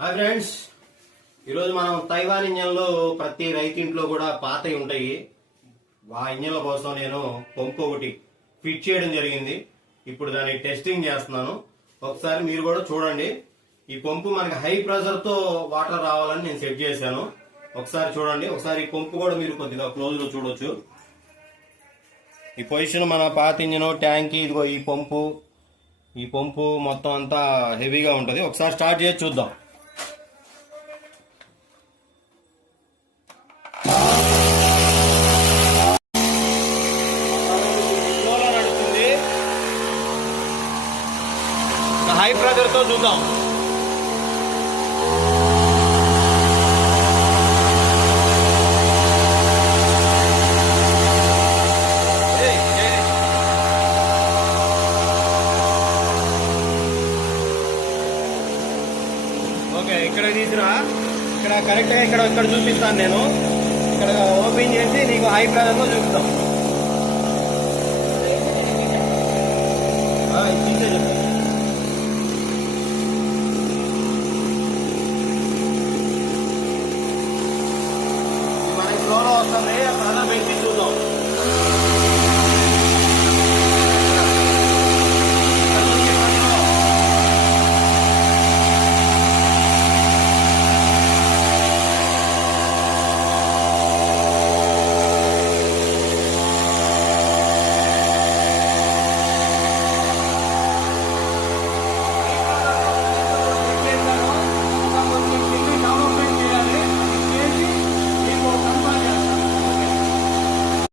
Hi friends, ఈరోజు మనం Taiwan ఇంజన్లో ప్రతి రైతు ఇంట్లో కూడా పాతవి ఉంటాయి. ఆ ఇంజన్ల కోసం నేను పంపు ఒకటి ఫిట్ చేయడం జరిగింది. ఇప్పుడు దాన్ని టెస్టింగ్ చేస్తున్నాను. ఒకసారి మీరు కూడా చూడండి. ఈ పంపు మనకి హై ప్రెషర్ తో వాటర్ రావాలని నేను సెట్ చేశాను. ఒకసారి చూడండి. ఒకసారి ఈ పంపు కూడా మీరు కొద్దిగా క్లోజ్ లో చూడొచ్చు. ఈ పొజిషన్ మన పాత ఇంజన్ ట్యాంక్, ఇదిగో ఈ పంపు మొత్తం అంతా హెవీగా ఉంటది. ఒకసారి స్టార్ట్ చేసి చూద్దాం. హై ప్రెషర్ తో చూద్దాం. ఓకే, ఇక్కడ తీసురా. ఇక్కడ కరెక్ట్ గా ఇక్కడ చూపిస్తాను నేను. ఇక్కడ ఓపెన్ చేసి నీకు హై ప్రెషర్ తో చూపిస్తాం. తీసే చెప్పు.